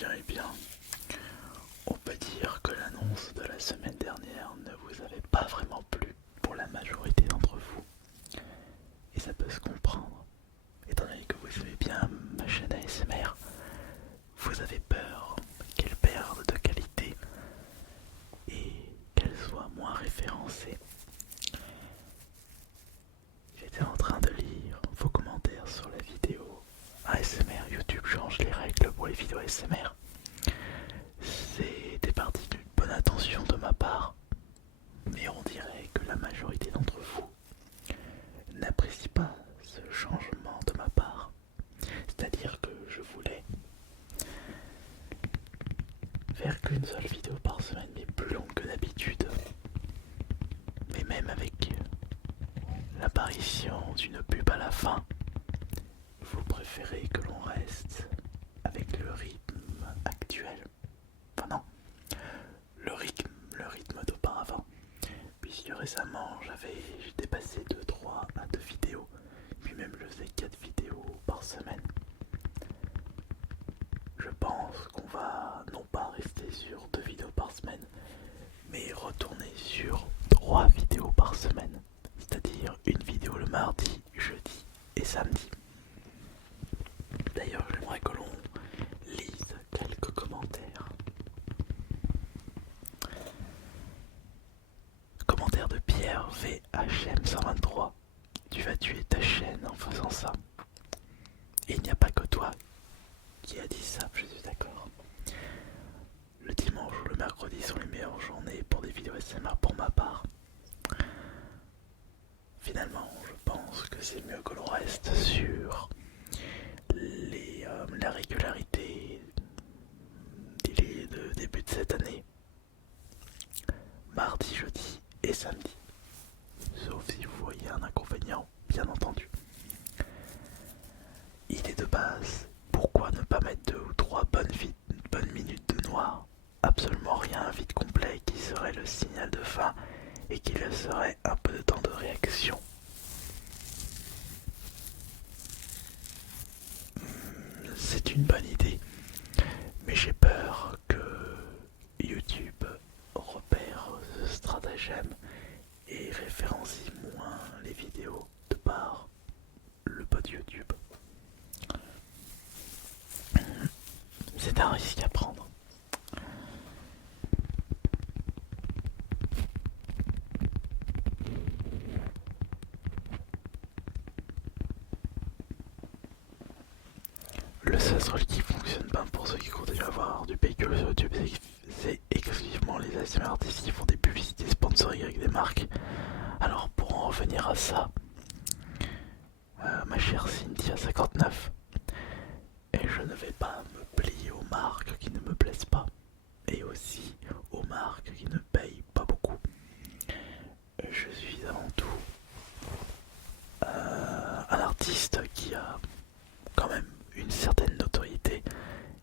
Eh bien, on peut dire que l'annonce de la semaine dernière ne vous avait pas vraiment plu pour la majorité d'entre vous. Et ça peut se comprendre, étant donné que vous aimez bien ma chaîne ASMR, vous avez peur qu'elle perde de qualité et qu'elle soit moins référencée. J'étais en train de lire vos commentaires sur la vidéo ASMR. YouTube change les règles pour les vidéos ASMR. C'était parti d'une bonne intention de ma part, mais on dirait que la majorité d'entre vous n'apprécie pas ce changement de ma part. C'est-à-dire que je voulais faire qu'une seule vidéo par semaine, mais plus longue que d'habitude. Mais même avec l'apparition d'une pub à la fin, vous préférez que l'on reste avec le rythme actuel. Enfin non, le rythme d'auparavant. Puisque récemment j'étais passé de 3 à 2 vidéos, puis même je faisais 4 vidéos par semaine. Je pense qu'on va non pas rester sur 2 vidéos par semaine, mais retourner sur 3 vidéos par semaine. C'est-à-dire une vidéo le mardi, jeudi et samedi. D'ailleurs, j'aimerais que l'on lise quelques commentaires. Commentaire de Pierre VHM123. Tu vas tuer ta chaîne en faisant ça. Et il n'y a pas que toi qui a dit ça, je suis d'accord. Le dimanche ou le mercredi sont les meilleures journées pour des vidéos ASMR pour ma part. Finalement, je pense que c'est mieux que l'on reste sur la régularité de début de cette année. Mardi, jeudi et samedi. Sauf si vous voyez un inconvénient, bien entendu. Idée de base, pourquoi ne pas mettre 2 ou 3 bonnes minutes de noir? Absolument rien, un vide complet qui serait le signal de fin et qui laisserait un peu de temps de réaction. C'est une bonne idée, mais j'ai peur que YouTube repère ce stratagème et référencie moins les vidéos de par le bot YouTube. C'est un risque à prendre. Le seul qui fonctionne bien pour ceux qui continuent à avoir du pécule sur YouTube, c'est exclusivement les ASMR artistes qui font des publicités sponsorisées avec des marques. Alors pour en revenir à ça, ma chère Cynthia59, et je ne vais pas me plier aux marques qui ne me plaisent pas, et aussi aux marques qui ne payent pas beaucoup. Je suis avant tout un artiste qui a quand même une certaine notoriété,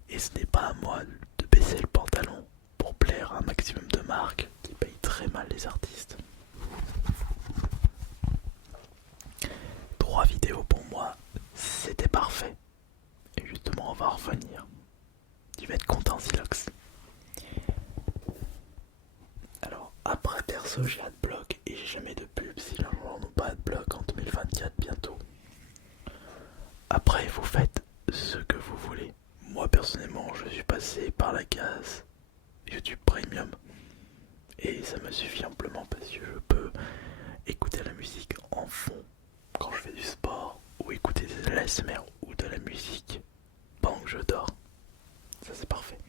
et ce n'est pas à moi de baisser le pantalon pour plaire à un maximum de marques qui payent très mal les artistes. 3 vidéos pour moi, c'était parfait. Et justement, on va revenir. Tu vas être content, Silox. Alors, après perso, j'ai Adblock et j'ai jamais de pub si les gens n'ont pas Adblock en 2024 bientôt. Après, vous faites ce que vous voulez. Moi, personnellement, je suis passé par la case YouTube Premium et ça me suffit amplement parce que je peux écouter la musique en fond quand je fais du sport ou écouter de l'ASMR ou de la musique pendant que je dors. Ça, c'est parfait.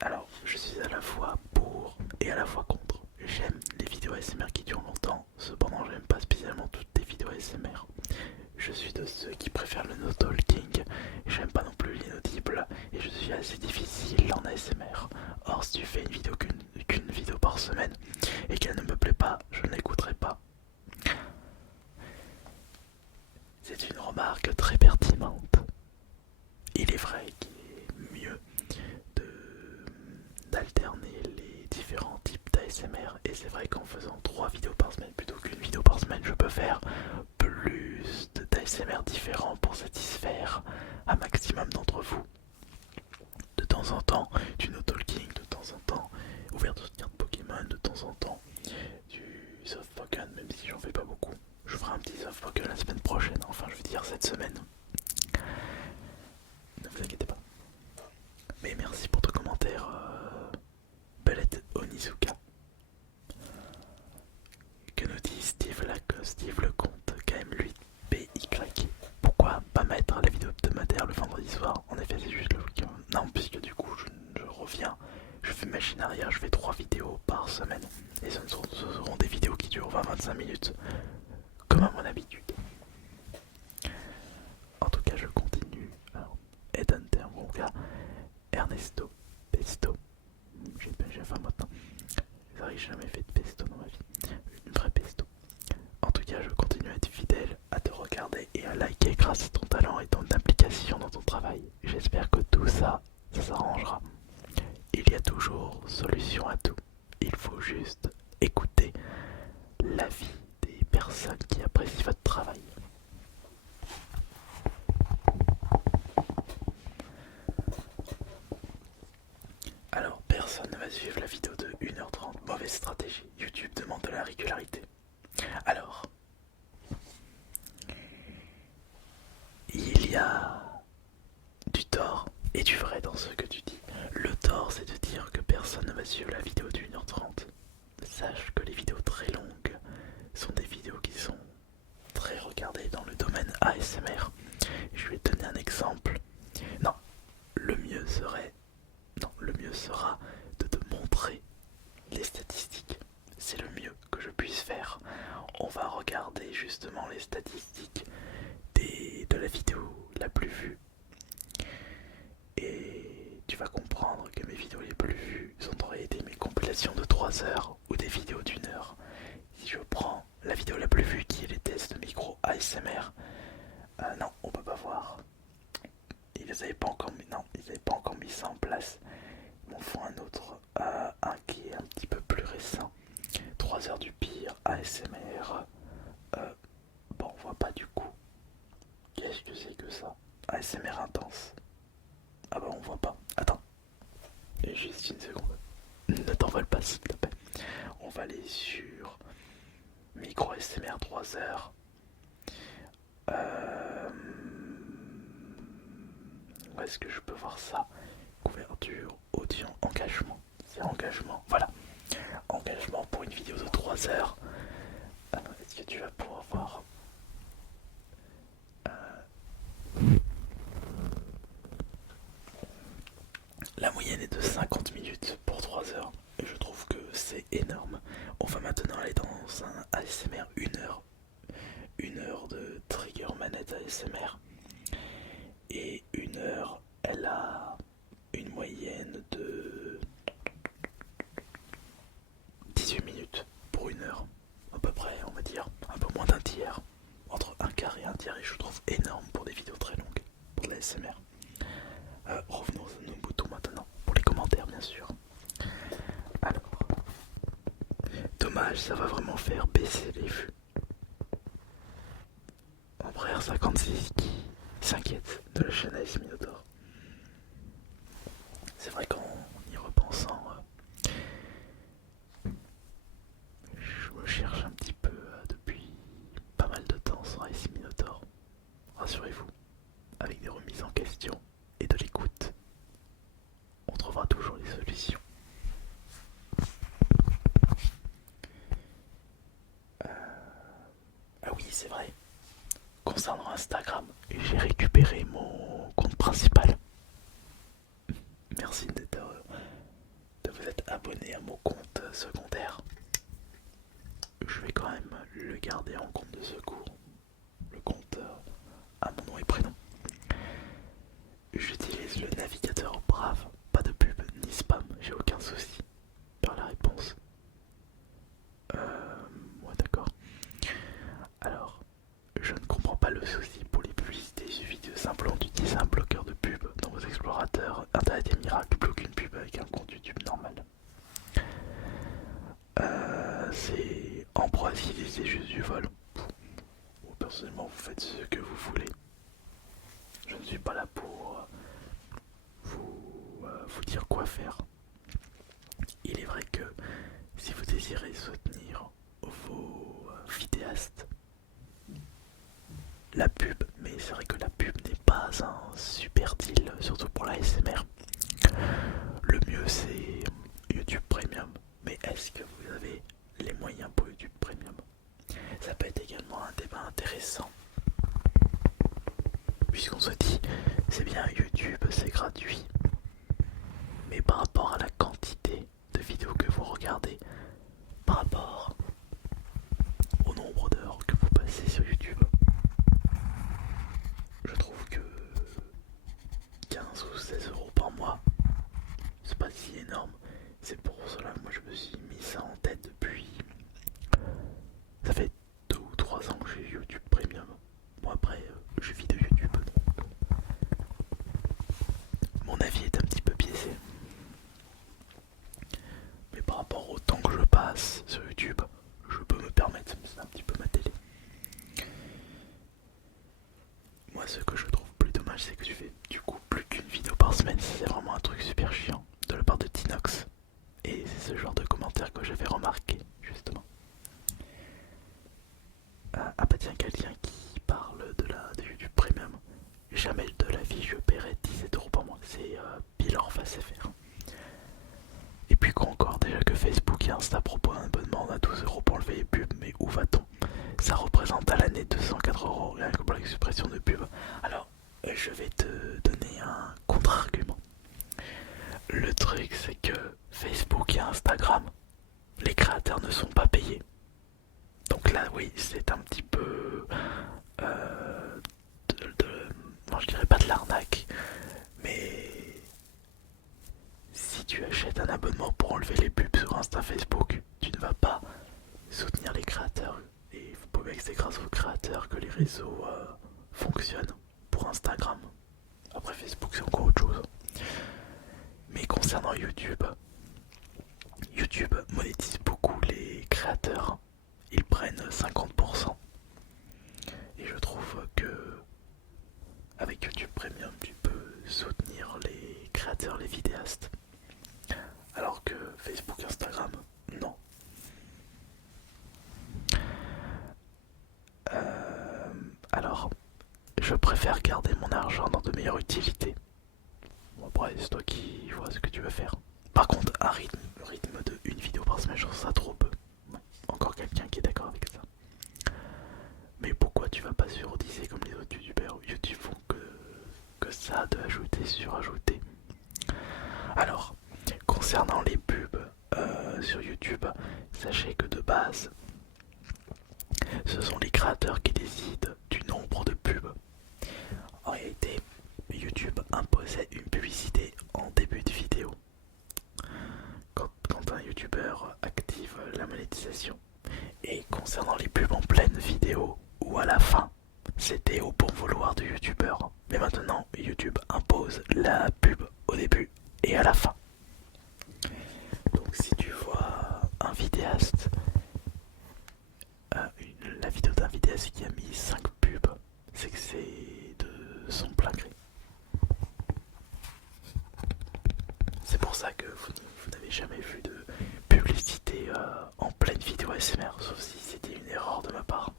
Alors, je suis à la fois pour et à la fois contre. J'aime les vidéos ASMR qui durent longtemps, cependant j'aime pas spécialement toutes les vidéos ASMR. Je suis de ceux qui préfèrent le no talking, j'aime pas non plus l'inaudible, et je suis assez difficile en ASMR. Or si tu fais une vidéo qu'une vidéo par semaine, et qu'elle ne me plaît pas, je ne l'écouterai pas. C'est une remarque très pertinente. Il est vrai qu'il est mieux d'alterner les différents types d'ASMR, et c'est vrai qu'en faisant 3 vidéos par semaine plutôt qu'une vidéo par semaine, je peux faire plus d'ASMR différents pour satisfaire un maximum d'entre vous. Ernesto Pesto. J'ai faim maintenant. C'est vrai que j'ai jamais fait de pesto dans ma vie. Une vraie pesto. En tout cas, je continue à être fidèle, à te regarder et à liker grâce à ton talent et ton implication dans ton travail. J'espère que tout ça, ça s'arrangera. Il y a toujours solution à tout. Il faut juste écouter l'avis des personnes qui apprécient votre travail. Alors, personne ne va suivre la vidéo de 1h30. Mauvaise stratégie. YouTube demande de la régularité. Alors, il y a du tort et du vrai dans ce que tu dis. Le tort, c'est de dire que personne ne va suivre la vidéo de 1h30. Sache que les vidéos très longues sont des vidéos qui sont très regardées dans le domaine ASMR. Je vais te donner un exemple. Non, le mieux serait... Non, le mieux sera de te montrer les statistiques. C'est le mieux que je puisse faire. On va regarder justement les statistiques de la vidéo la plus vue. Et tu vas comprendre que mes vidéos les plus vues sont en réalité mes compilations de 3 heures ou des vidéos d'1 heure. Si je prends la vidéo la plus vue qui est les tests de micro ASMR, non, on peut pas voir. Ils n'avaient pas encore mis ça en place. Ils m'en font un autre, un qui est un petit peu plus récent. 3 heures du pire, ASMR. Bon, on voit pas du coup. Qu'est-ce que c'est que ça? ASMR intense. Ah bah on voit pas. Attends. Et juste une seconde. Ne t'envole pas s'il te plaît. On va aller sur micro ASMR 3 heures. Où est-ce que je peux voir ça? Couverture, audio, engagement. C'est engagement, voilà. Engagement pour une vidéo de 3 heures. Est-ce que tu vas pouvoir voir? La moyenne est de 50 minutes pour 3 heures. Et je trouve que c'est énorme. On va maintenant aller dans un ASMR 1 heure. 1 heure de trigger manette ASMR. Et 1 heure, elle a une moyenne de 18 minutes pour 1 heure. À peu près, on va dire, un peu moins d'un tiers. Entre un quart et un tiers, et je trouve énorme pour des vidéos très longues, pour de la ASMR. Revenons à nos boutons maintenant, pour les commentaires bien sûr. Alors, dommage, ça va vraiment faire baisser les vues. Mon frère 56 qui s'inquiète de la chaîne AS Minotaur. C'est vrai qu'en y repensant, je me cherche un petit peu depuis pas mal de temps sur AS Minotaur. Rassurez-vous, avec des remises en question et de l'écoute, on trouvera toujours les solutions. Ah oui, c'est vrai. Concernant Instagram, j'ai récupéré mon compte principal. Merci de vous être abonné à mon compte secondaire. Je vais quand même le garder en compte de secours. Le compte à mon nom et prénom. J'utilise le navigateur Brave. Pas de pub ni spam, j'ai aucun souci par la réponse. Ouais, d'accord. Alors, je ne comprends pas le souci pour les publicités. Il suffit de simplement d'utiliser un bloqueur de pub dans vos explorateurs. Internet et Miracle bloque une pub avec un compte YouTube normal. C'est Ambroisie, c'est juste du vol. Bon, personnellement, vous faites ce que vous voulez. Je ne suis pas là pour vous dire quoi faire. Il est vrai que si vous désirez soutenir vos vidéastes, la pub, mais c'est vrai que la pub n'est pas un super deal, surtout pour la SMR. Le mieux c'est YouTube Premium, mais est-ce que vous avez les moyens pour YouTube Premium? Ça peut être également un débat intéressant. Puisqu'on se dit, c'est bien YouTube, c'est gratuit. Mais par rapport à la quantité de vidéos que vous regardez, par rapport au nombre d'heures que vous passez sur YouTube, je trouve que 15 ou 16 € par mois, c'est pas si énorme. C'est pour cela que moi je me suis mis ça en tête depuis. Ça fait 2 ou 3 ans que j'ai YouTube Premium. Bon après, je vis de YouTube. Donc mon avis est un petit peu biaisé. Mais par rapport au temps que je passe sur YouTube, je peux me permettre, c'est un petit peu ma télé. Moi ce que je trouve plus dommage c'est que tu fais du coup plus qu'une vidéo par semaine, c'est vraiment un truc super chiant de la part de Tinox. Et c'est ce genre de commentaires que j'avais remarqué justement. Ah bah tiens, quelqu'un qui parle de YouTube Premium. Jamais de la vie je paierai 17€ par mois. C'est Bilan face FR. Et puis quoi encore, déjà que Facebook et Insta proposent un abonnement à 12€ pour enlever les pubs, mais où va-t-on? Ça représente à l'année 204€ rien que pour l'expression de pub. Alors, je vais te donner un contre-argument. Le truc c'est que Facebook et Instagram, les créateurs ne sont pas payés. Donc là oui, c'est un petit peu non, je dirais pas de l'arnaque, mais si tu achètes un abonnement pour enlever les pubs sur Insta Facebook, tu ne vas pas soutenir les créateurs. Et il faut pas oublier que c'est grâce aux créateurs que les réseaux fonctionnent pour Instagram. Après Facebook c'est encore autre chose. Mais concernant YouTube, YouTube monétise beaucoup les créateurs. Ils prennent 50%. Et je trouve que avec YouTube Premium, tu peux soutenir les créateurs, les vidéastes. Alors que Facebook, Instagram, non. Alors, je préfère garder mon argent dans de meilleures utilités. Bon, après, c'est toi qui vois ce que tu veux faire. Par contre, un rythme de une vidéo par semaine, je trouve ça trop peu. Encore quelqu'un qui est d'accord avec ça. Mais pourquoi tu vas pas sur Odyssey comme les autres youtubeurs? YouTube font que ça de ajouter, surajouter. Alors, concernant les pubs sur YouTube, sachez que de base, ce sont les créateurs qui décident du nombre de pubs. En réalité, YouTube imposait une publicité en début de vidéo. Quand un youtubeur active la monétisation. Et concernant les pubs en pleine vidéo ou à la fin, c'était au bon vouloir du youtubeur. Mais maintenant, YouTube impose la pub au début et à la fin. Donc si tu vois un vidéaste, la vidéo d'un vidéaste qui a mis 5 pubs, c'est que c'est de son plein gré. C'est pour ça que vous n'avez jamais vu de publicité en pleine vidéo ASMR, sauf si c'était une erreur de ma part.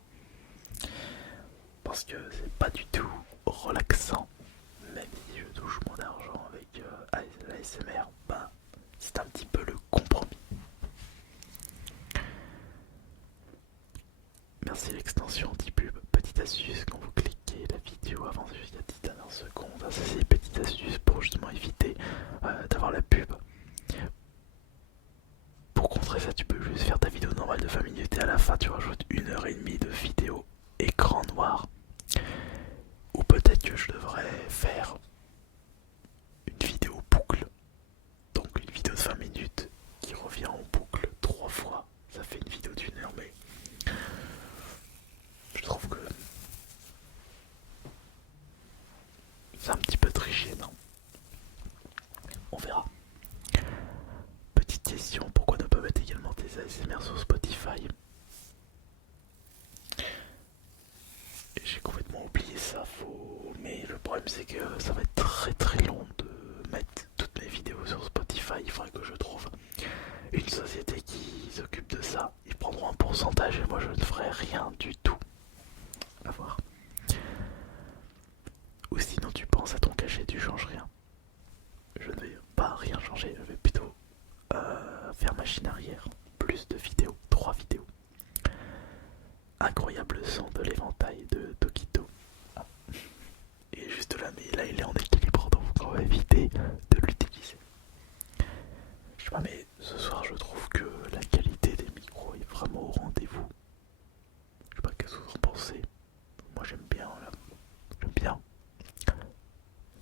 Parce que c'est pas du tout relaxant, même si je touche moins d'argent avec l'ASMR, bah, c'est un petit peu le compromis. Merci l'extension anti-pub. Petite astuce, quand vous cliquez la vidéo avant il y a 10 dernières secondes, ça c'est une petite astuce pour justement éviter d'avoir la pub. Pour contrer ça, tu peux juste faire ta vidéo normale de 20 minutes et à la fin tu rajoutes 1h30 de vidéo écran noir. Ou peut-être que je devrais faire une vidéo boucle. Donc une vidéo de 20 minutes qui revient en boucle 3 fois. Ça fait une vidéo d'1 heure, mais je trouve que c'est un petit peu triché, non? On verra. Petite question, pourquoi ne pas mettre également des ASMR sur Spotify? J'ai complètement oublié ça, mais le problème c'est que ça va être très très long de mettre toutes mes vidéos sur Spotify. Il faudrait que je trouve une société qui s'occupe de ça. Ils prendront un pourcentage et moi je ne ferai rien du tout. À voir. Ou sinon tu penses à ton cachet, tu changes rien. Je ne vais pas rien changer, je vais plutôt faire machine arrière. Plus de vidéos, 3 vidéos. Incroyable son de l'éventail de Tokito. Ah. Et juste là, mais là il est en équilibre, donc on va éviter de l'utiliser. Je sais pas, mais ce soir je trouve que la qualité des micros est vraiment au rendez-vous. Je sais pas qu'est-ce que vous en pensez. Moi j'aime bien là. J'aime bien.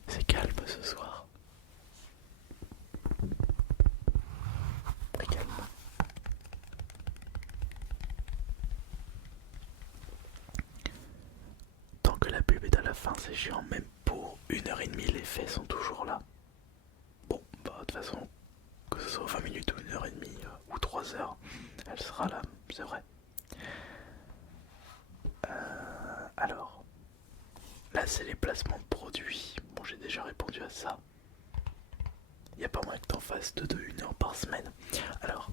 C'est calme ce soir. c'est chiant, même pour 1h30 les faits sont toujours là. Bon, bah de toute façon, que ce soit 20 minutes ou 1h30 ou 3 heures, elle sera là, c'est vrai. Alors, là c'est les placements de produits. Bon, j'ai déjà répondu à ça. Il n'y a pas moyen que t'en fasses 1 heure par semaine. Alors,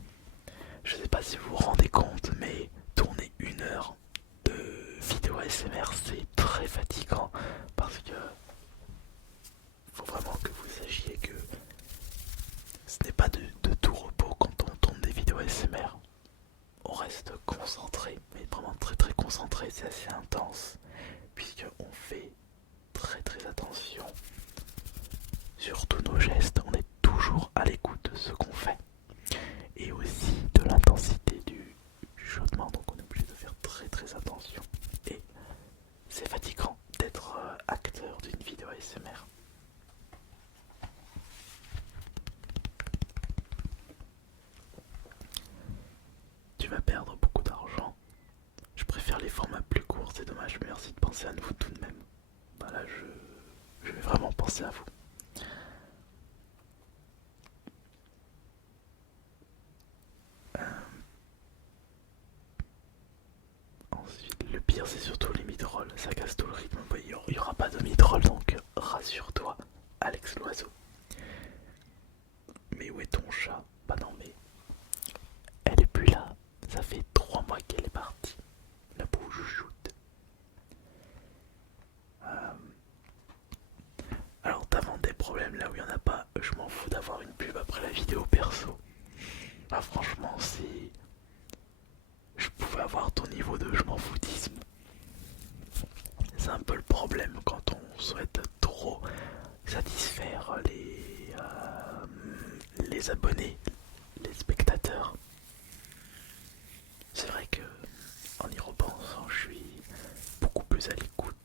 je sais pas si vous vous rendez compte, mais tourner 1 heure de vidéo ASMR, c'est très fatigant. Parce que faut vraiment que vous sachiez que ce n'est pas de tout repos quand on tourne des vidéos ASMR. On reste concentré, mais vraiment très très concentré, c'est assez intense. Puisque on fait très très attention sur tous nos gestes, on est toujours à l'écoute de ce qu'on fait. Et aussi de l'intensité du chuchotement, donc on est obligé de faire très très attention. Et c'est fatigant d'être acteur d'une vidéo ASMR. Tu vas perdre beaucoup d'argent. Je préfère les formats plus courts, c'est dommage, mais merci de penser à nous tout de même. Bah là, je vais vraiment penser à vous. Ensuite, le pire, c'est surtout les mid-rolls, ça casse tout le rythme. Il n'y aura pas de mid-roll, donc rassure-toi, Alex Loiseau. Mais où est ton chat? Bah non, mais elle est plus là. Ça fait 3 mois qu'elle est partie. La pauvre chouchoute. Alors t'as des problèmes là où il n'y en a pas. Je m'en fous d'avoir une pub après la vidéo perso. Bah franchement, c'est... Je pouvais avoir ton niveau de je m'en foutisme. C'est un peu le problème quand on souhaite trop satisfaire les abonnés, les spectateurs. C'est vrai que en y repensant, je suis beaucoup plus à l'écoute,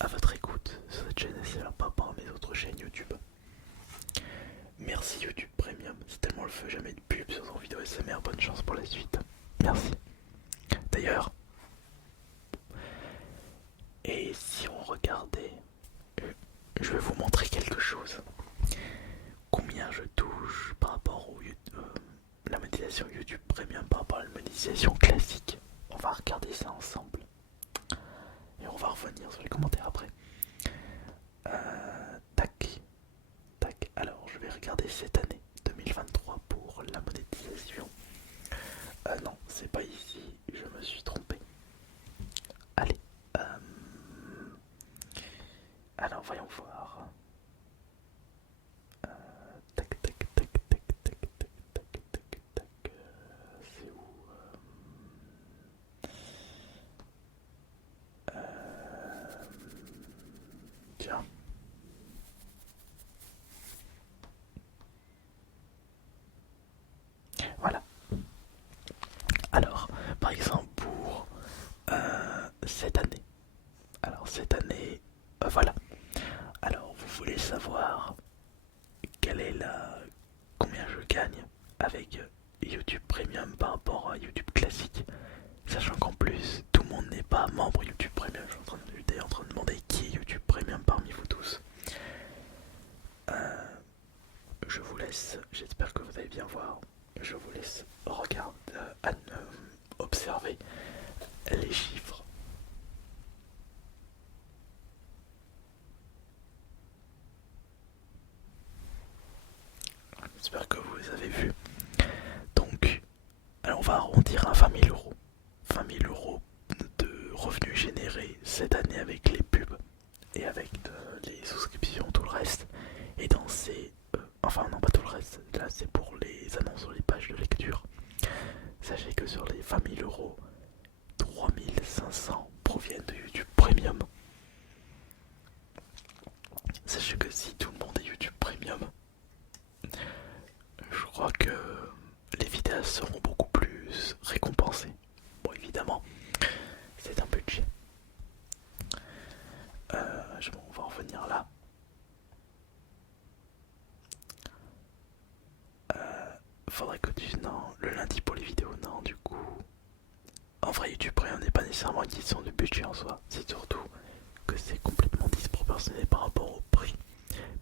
à votre écoute sur cette chaîne ASMR par rapport à mes autres chaînes YouTube. Merci YouTube Premium, c'est tellement le feu, jamais de pub sur ton vidéo ASMR, bonne chance pour la suite. Merci. D'ailleurs, et si on regardait, je vais vous montrer quelque chose. Combien je touche par rapport au la monétisation YouTube Premium par rapport à la monétisation classique. On va regarder ça ensemble. Et on va revenir sur les commentaires après. Tac. Tac. Alors, je vais regarder cette année 2023 pour la monétisation. Non, c'est pas ici. Je me suis trompé. Allez. Alors, voyons voir. Tac, tac, tac, tac, tac, tac, tac, tac, tac. C'est où Tiens. Voilà. Alors, par exemple, pour cette année. Alors, cette année, voilà. Alors, vous voulez savoir quelle est combien je gagne avec YouTube Premium par rapport à YouTube classique, sachant qu'en plus, tout le monde n'est pas membre YouTube Premium. Je suis en train de demander qui est YouTube Premium parmi vous tous. Je vous laisse, j'espère que vous allez bien voir. Je vous laisse regarder, observer les chiffres. J'espère que vous avez vu. Donc, alors on va arrondir à 20 000 euros. 20 000 euros de revenus générés cette année avec les pubs et avec les souscriptions, tout le reste. Et dans ces... enfin non, pas tout le reste. Là c'est pour les annonces sur les pages de lecture. Sachez que sur les 20 000 euros, 3 500 proviennent de YouTube Premium. Sachez que si tout le monde est YouTube Premium, je crois que les vidéos seront beaucoup plus récompensées. Bon, évidemment, c'est un budget. On va en revenir là. Faudrait que tu... Non, le lundi pour les vidéos, non, du coup... En vrai, YouTube Premium n'est pas nécessairement une question de budget en soi. C'est surtout que c'est complètement disproportionné disproportionné par rapport au prix.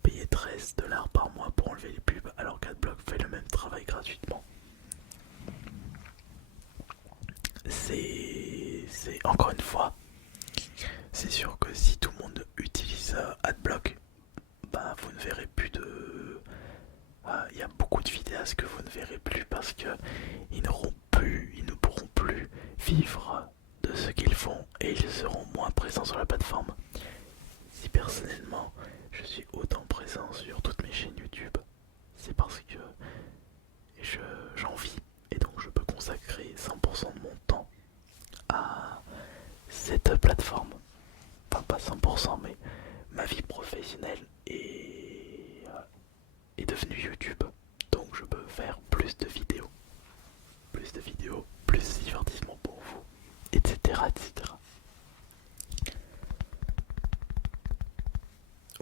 Payer 13$ par mois pour enlever les pubs alors qu'Adblock fait le même travail gratuitement. C'est encore une fois, c'est sûr que si tout le monde utilise Adblock, bah vous ne verrez plus de... Il y a beaucoup de vidéastes que vous ne verrez plus parce que ils ne pourront plus vivre de ce qu'ils font et ils seront moins présents sur la plateforme. Si personnellement je suis autant présent sur toutes mes chaînes YouTube, c'est parce que j'en vis et donc je peux consacrer 100% de mon temps à cette plateforme. Enfin pas 100% mais ma vie professionnelle est devenue YouTube. Donc je peux faire plus de vidéos, plus de divertissement pour vous, etc. etc.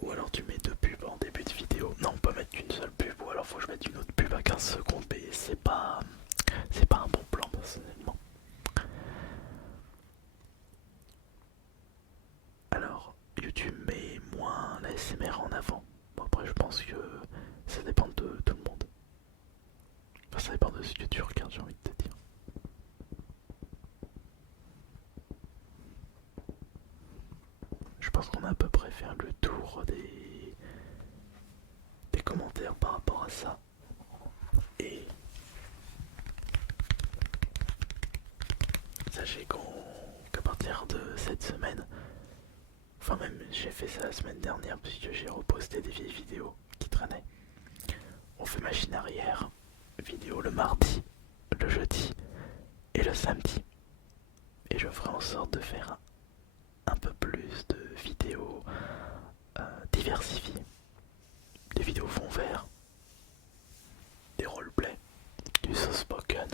Ou alors tu mets deux pubs en début de vidéo. Non, on peut mettre qu'une seule pub, ou alors faut que je mette une autre pub à 15 secondes, mais c'est pas un bon plan personnellement. Alors, YouTube met moins la SMR en avant. Bon, après, je pense que ça dépend de tout le monde. Enfin, ça dépend de ce que tu regardes, j'ai envie de te dire. Je pense qu'on a à peu près fait le tour des commentaires par rapport à ça. Et sachez qu'à partir de cette semaine, enfin même j'ai fait ça la semaine dernière puisque j'ai reposté des vieilles vidéos qui traînaient. On fait machine arrière, vidéo le mardi, le jeudi et le samedi. Et je ferai en sorte de faire un peu plus de vidéos diversifiées. Des vidéos fond vert, des roleplays, du soft spoken,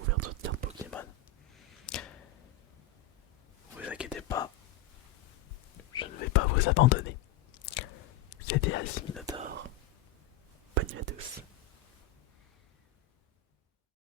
ouverture de cartes Pokémon. Vous inquiétez pas, je ne vais pas vous abandonner. C'était Asminotaur. Bonne nuit à tous.